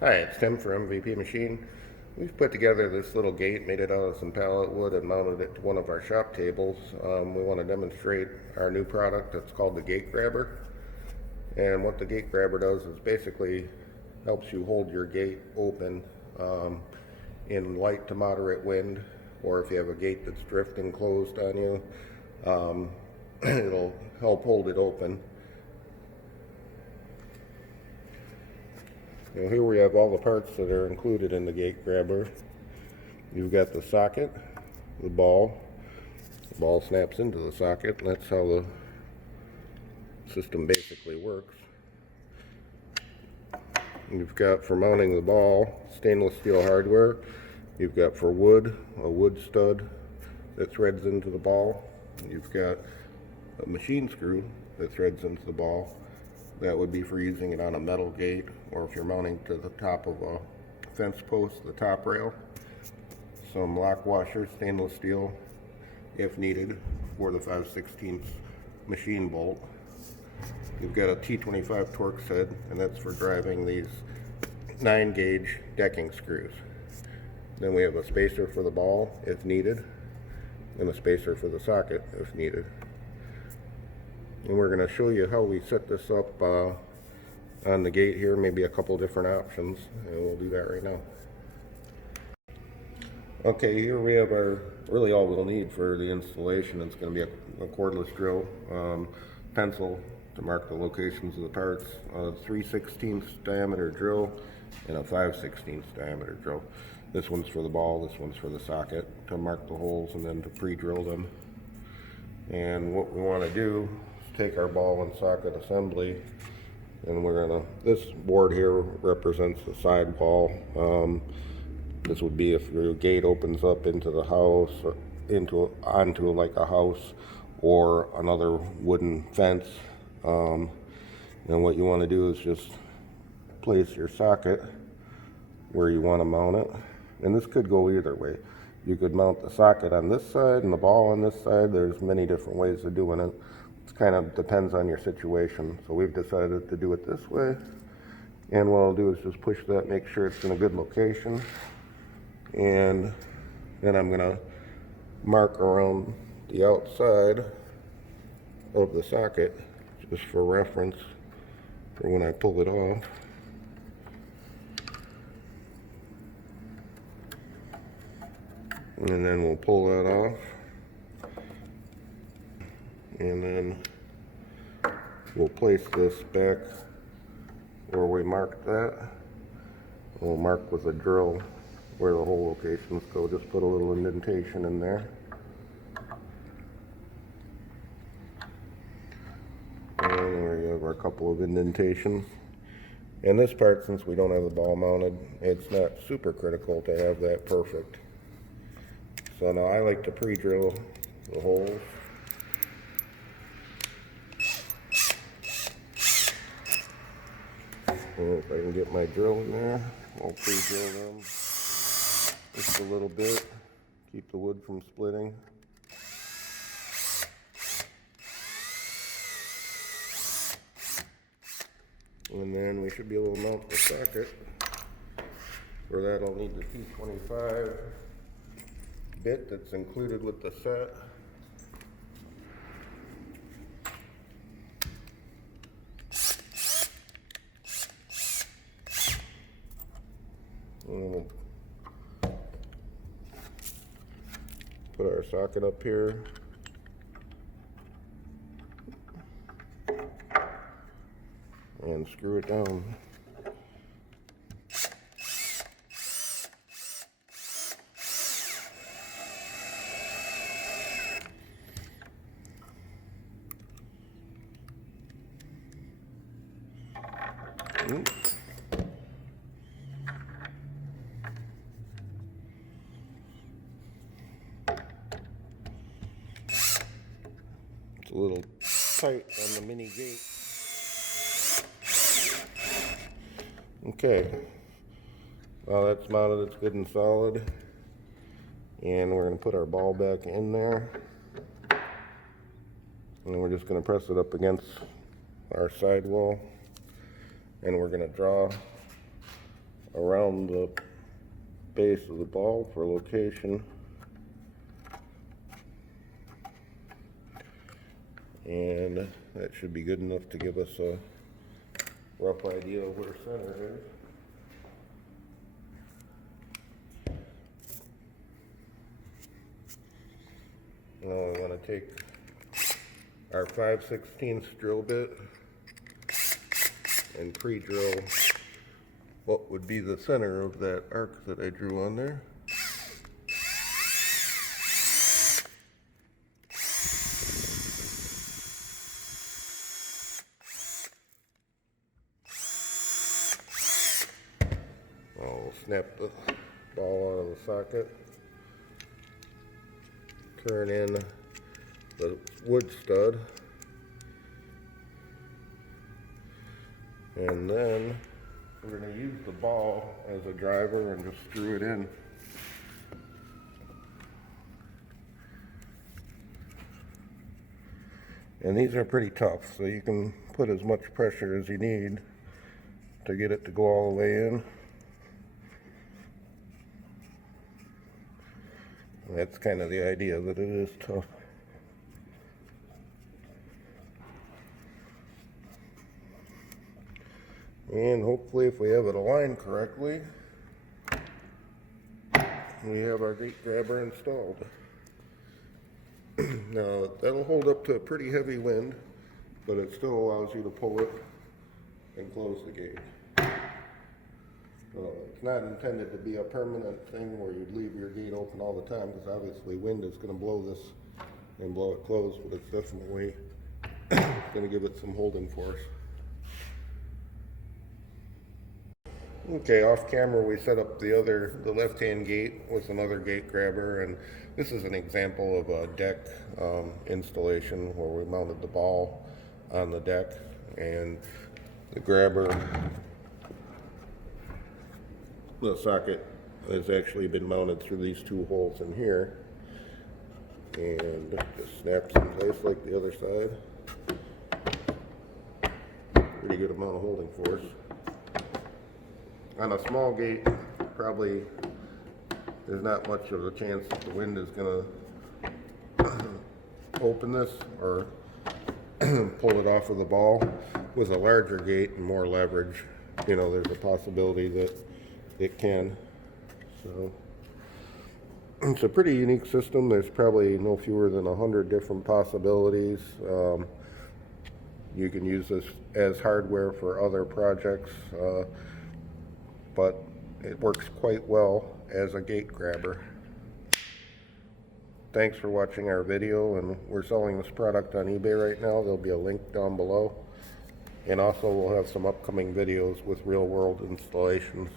Hi, it's Tim for MVP Machine. We've put together this little gate, made it out of some pallet wood, and mounted it to one of our shop tables. We want to demonstrate our new product that's called the Gate Grabber. And what the Gate Grabber does is basically helps you hold your gate open in light to moderate wind, or if you have a gate that's drifting closed on you, it'll help hold it open. Now here we have all the parts that are included in the Gate Grabber. You've got the socket, the ball snaps into the socket, and that's how the system basically works. You've got for mounting the ball, stainless steel hardware. You've got for wood, a wood stud that threads into the ball. You've got a machine screw that threads into the ball. That would be for using it on a metal gate, or if you're mounting to the top of a fence post, the top rail. Some lock washers, stainless steel, if needed, for the 5/16 machine bolt. You've got a T25 Torx head, and that's for driving these 9-gauge decking screws. Then we have a spacer for the ball, if needed, and a spacer for the socket, if needed. And we're going to show you how we set this up on the gate here, maybe a couple different options, and we'll do that right now. Okay, here we have really all we'll need for the installation. It's going to be a cordless drill, pencil to mark the locations of the parts, a 3/16 diameter drill, and a 5/16 diameter drill. This one's for the ball, this one's for the socket, to mark the holes and then to pre-drill them. And what we want to do is take our ball and socket assembly, and this board here represents the side wall. This would be if your gate opens up into the house, or onto like a house or another wooden fence. Then what you want to do is just place your socket where you want to mount it. And this could go either way. You could mount the socket on this side and the ball on this side. There's many different ways of doing it. It kind of depends on your situation. So we've decided to do it this way. And what I'll do is just push that, make sure it's in a good location. And then I'm going to mark around the outside of the socket, just for reference, for when I pull it off. And then we'll pull that off, and then we'll place this back where we marked that. We'll mark with a drill where the hole locations go. Just put a little indentation in there. And there you have our couple of indentations. And this part, since we don't have the ball mounted, it's not super critical to have that perfect. So now I like to pre-drill the holes. And if I can get my drill in there, I'll pre-drill them just a little bit, keep the wood from splitting. And then we should be able to mount the socket. For that I'll need the T25 bit that's included with the set. And we'll put our socket up here. And screw it down. It's a little tight on the mini gate. Okay, well that's mounted, it's good and solid. And we're going to put our ball back in there. And then we're just going to press it up against our sidewall. And we're going to draw around the base of the ball for location. And that should be good enough to give us a rough idea of where center is. Now I'm going to take our 5/16 drill bit and pre-drill what would be the center of that arc that I drew on there. I'll snap the ball out of the socket, turn in the wood stud, and then we're going to use the ball as a driver and just screw it in. And these are pretty tough, so you can put as much pressure as you need to get it to go all the way in. And that's kind of the idea, that it is tough. And hopefully, if we have it aligned correctly, we have our gate grabber installed. Now, that'll hold up to a pretty heavy wind, but it still allows you to pull it and close the gate. It's not intended to be a permanent thing where you'd leave your gate open all the time, because obviously wind is going to blow this and blow it closed, but it's definitely going to give it some holding force. Okay, off camera we set up the left-hand gate with another gate grabber, and this is an example of a deck installation where we mounted the ball on the deck, and the grabber, the socket has actually been mounted through these two holes in here, and it just snaps in place like the other side. Pretty good amount of holding force. On a small gate, probably there's not much of a chance that the wind is going to open this or pull it off of the ball. With a larger gate and more leverage, you know, there's a possibility that it can. So it's a pretty unique system. There's probably no fewer than 100 different possibilities. You can use this as hardware for other projects. But it works quite well as a gate grabber. Thanks for watching our video, and we're selling this product on eBay right now. There'll be a link down below, and also we'll have some upcoming videos with real world installations.